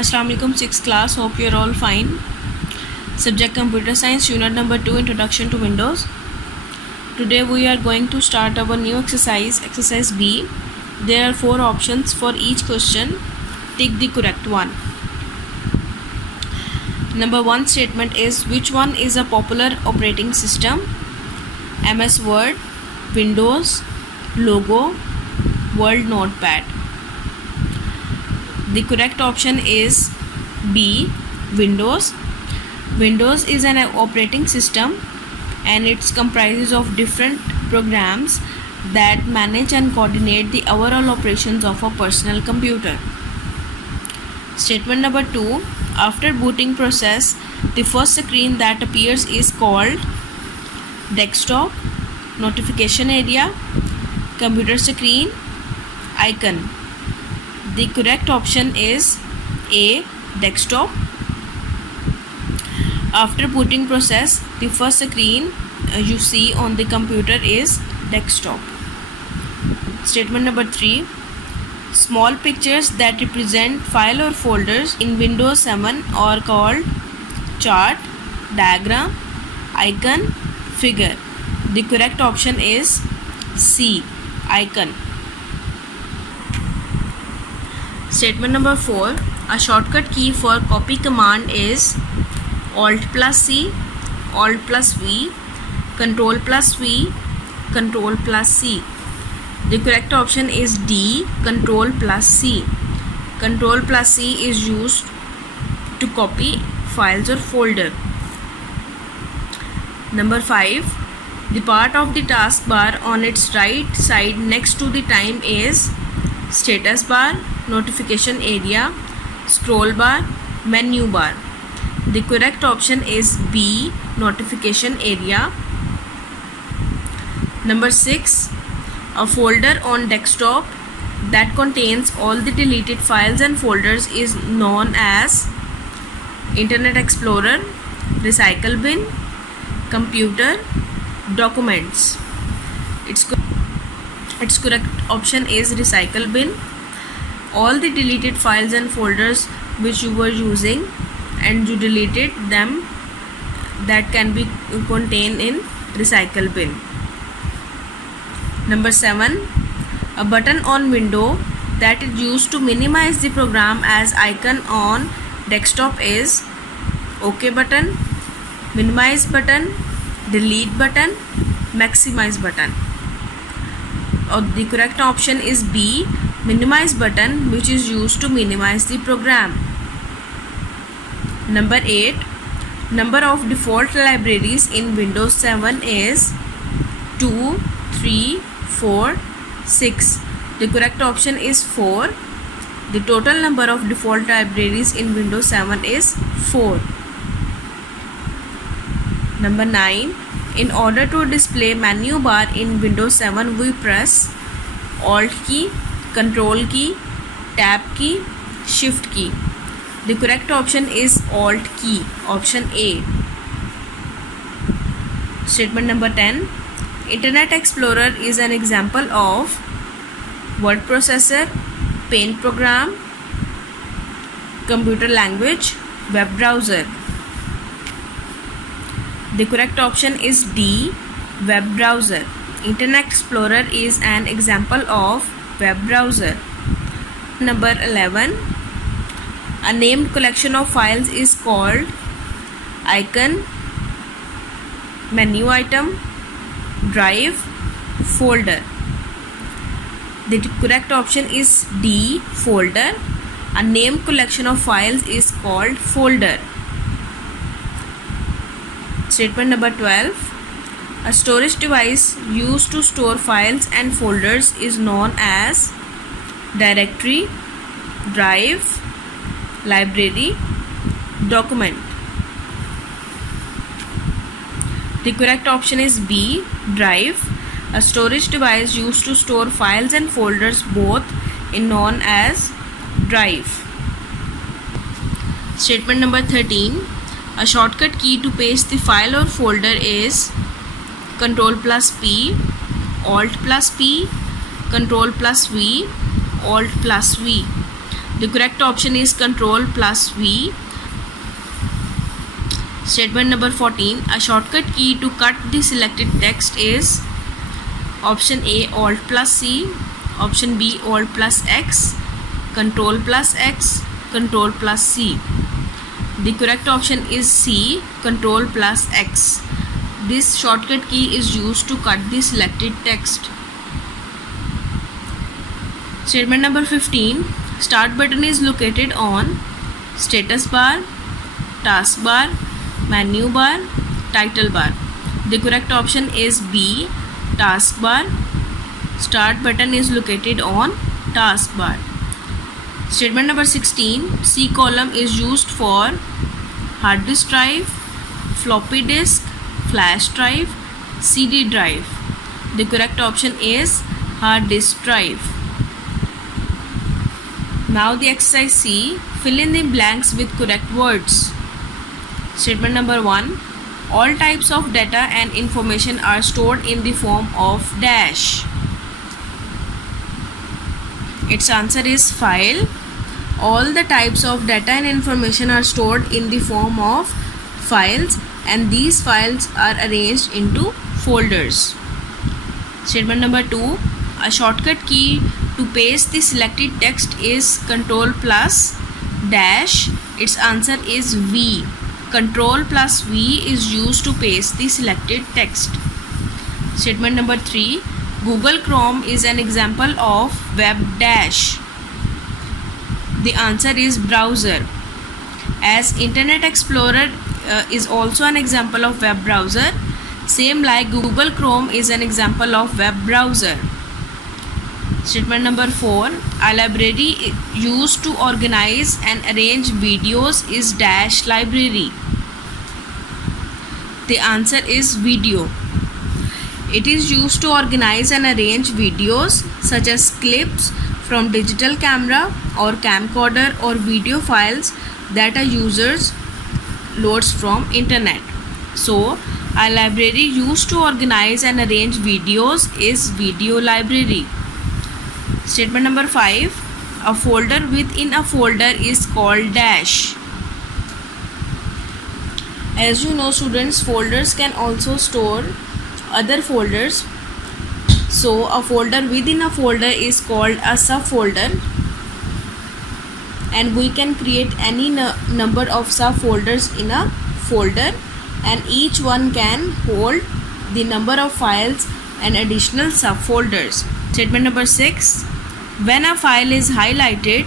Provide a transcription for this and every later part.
Assalamu alaikum, 6th class. Hope you're all fine. Subject Computer Science, Unit number 2, Introduction to Windows. Today we are going to start our new exercise, Exercise B. There are 4 options for each question. Take the correct one. Number 1 statement is, which one is a popular operating system? MS Word, Windows, Logo, World Notepad. The correct option is B, Windows. Windows is an operating system and it comprises of different programs that manage and coordinate the overall operations of a personal computer. Statement number 2, after booting process, the first screen that appears is called desktop, notification area, computer screen, icon. The correct option is A, desktop. After booting process, the first screen you see on the computer is desktop. Statement number 3, small pictures that represent file or folders in Windows 7 are called chart, diagram, icon, figure. The correct option is C, icon. Statement number 4, a shortcut key for copy command is Alt plus C, Alt plus V, Control plus V, Control plus C. The correct option is D, Control plus C. Control plus C is used to copy files or folder. Number 5, the part of the taskbar on its right side next to the time is status bar, notification area, scroll bar, menu bar. The correct option is B, notification area. Number 6, a folder on desktop that contains all the deleted files and folders is known as Internet Explorer, Recycle Bin, Computer, Documents. Its correct option is Recycle Bin. All the deleted files and folders which you were using and you deleted them, that can be contained in Recycle Bin. Number 7, a button on window that is used to minimize the program as icon on desktop is OK button, minimize button, delete button, maximize button. The correct option is B, minimize button, which is used to minimize the program. Number 8, number of default libraries in Windows 7 is 2, 3, 4, 6. The correct option is 4. The total number of default libraries in Windows 7 is 4. Number 9, in order to display menu bar in Windows 7, we press Alt key, Control key, Tab key, Shift key. The correct option is Alt key, option A. Statement number 10, Internet Explorer is an example of word processor, paint program, computer language, web browser. The correct option is D, web browser. Internet Explorer is an example of web browser. Number 11, a named collection of files is called icon, menu item, drive, folder. The correct option is D, folder. A named collection of files is called folder. Statement number 12, a storage device used to store files and folders is known as directory, drive, library, document. The correct option is B, drive. A storage device used to store files and folders both is known as drive. Statement number 13, a shortcut key to paste the file or folder is Control plus P, Alt plus P, Control plus V, Alt plus V. The correct option is Control plus V. Statement number 14. A shortcut key to cut the selected text is option A Alt plus C, option B Alt plus X, Control plus X, Control plus C. The correct option is C, Control plus X. This shortcut key is used to cut the selected text. Statement number 15. Start button is located on status bar, task bar, menu bar, title bar. The correct option is B, task bar. Start button is located on task bar. Statement number 16. C column is used for hard disk drive, floppy disk, flash drive, CD drive. The correct option is hard disk drive. Now the exercise C. Fill in the blanks with correct words. Statement number 1. All types of data and information are stored in the form of dash. Its answer is file. All the types of data and information are stored in the form of files, and these files are arranged into folders. Statement number 2. A shortcut key to paste the selected text is Control plus dash. Its answer is V. Control plus V is used to paste the selected text. Statement number 3. Google Chrome is an example of web dash. The answer is browser, as Internet Explorer is also an example of web browser, same like Google Chrome is an example of web browser. Statement number 4. A library used to organize and arrange videos is dash library. The answer is video. It is used to organize and arrange videos such as clips from digital camera or camcorder or video files that a user loads from internet. So, a library used to organize and arrange videos is video library. Statement number 5. A folder within a folder is called dash. As you know, students, folders can also store other folders. So a folder within a folder is called a subfolder, and we can create any number of subfolders in a folder, and each one can hold the number of files and additional subfolders. Statement number 6. When a file is highlighted,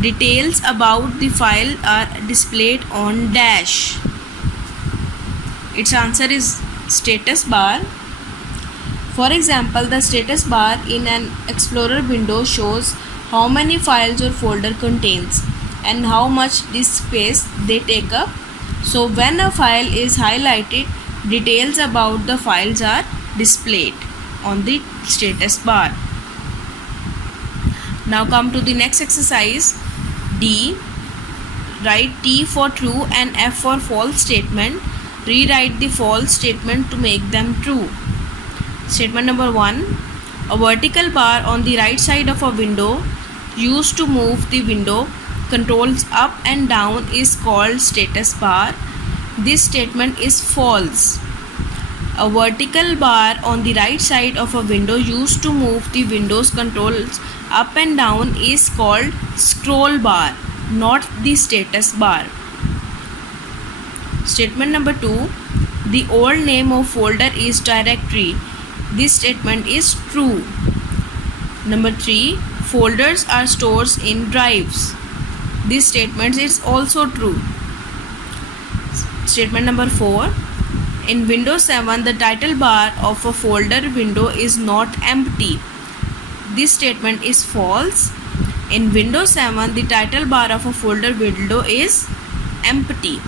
details about the file are displayed on dash. Its answer is status bar. For example, the status bar in an Explorer window shows how many files your folder contains and how much disk space they take up. So when a file is highlighted, details about the files are displayed on the status bar. Now come to the next exercise. D. Write T for true and F for false statement. Rewrite the false statement to make them true. Statement number 1. A vertical bar on the right side of a window used to move the window controls up and down is called status bar. This statement is false. A vertical bar on the right side of a window used to move the window's controls up and down is called scroll bar, not the status bar. Statement number 2. The old name of folder is directory. This statement is true. Number 3. Folders are stores in drives. This statement is also true. Statement number 4. In Windows 7, the title bar of a folder window is not empty. This statement is false. In Windows 7, the title bar of a folder window is empty.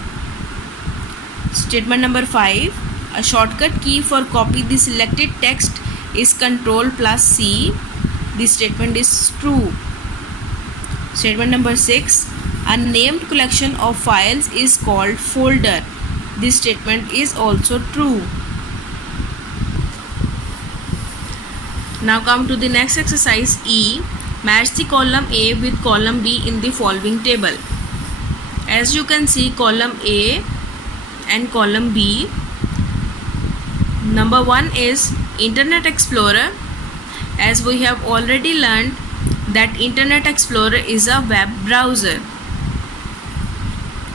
Statement number 5. A shortcut key for copy the selected text is Control plus C. This statement is true. Statement number 6. A named collection of files is called folder. This statement is also true. Now come to the next exercise E. Match the column A with column B in the following table. As you can see, column A and column B. Number 1 is Internet Explorer. As we have already learned that Internet Explorer is a web browser.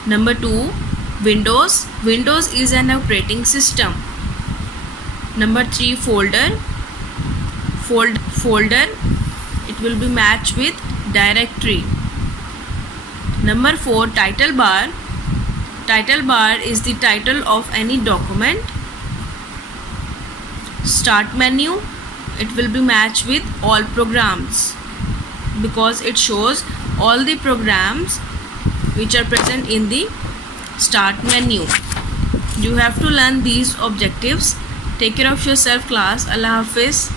Number 2, Windows. Windows is an operating system. Number 3, folder. Folder, it will be matched with directory. Number 4, title bar. Title bar is the title of any document. Start menu, it will be matched with all programs because it shows all the programs which are present in the start menu. You have to learn these objectives. Take care of yourself, class. Allah Hafiz.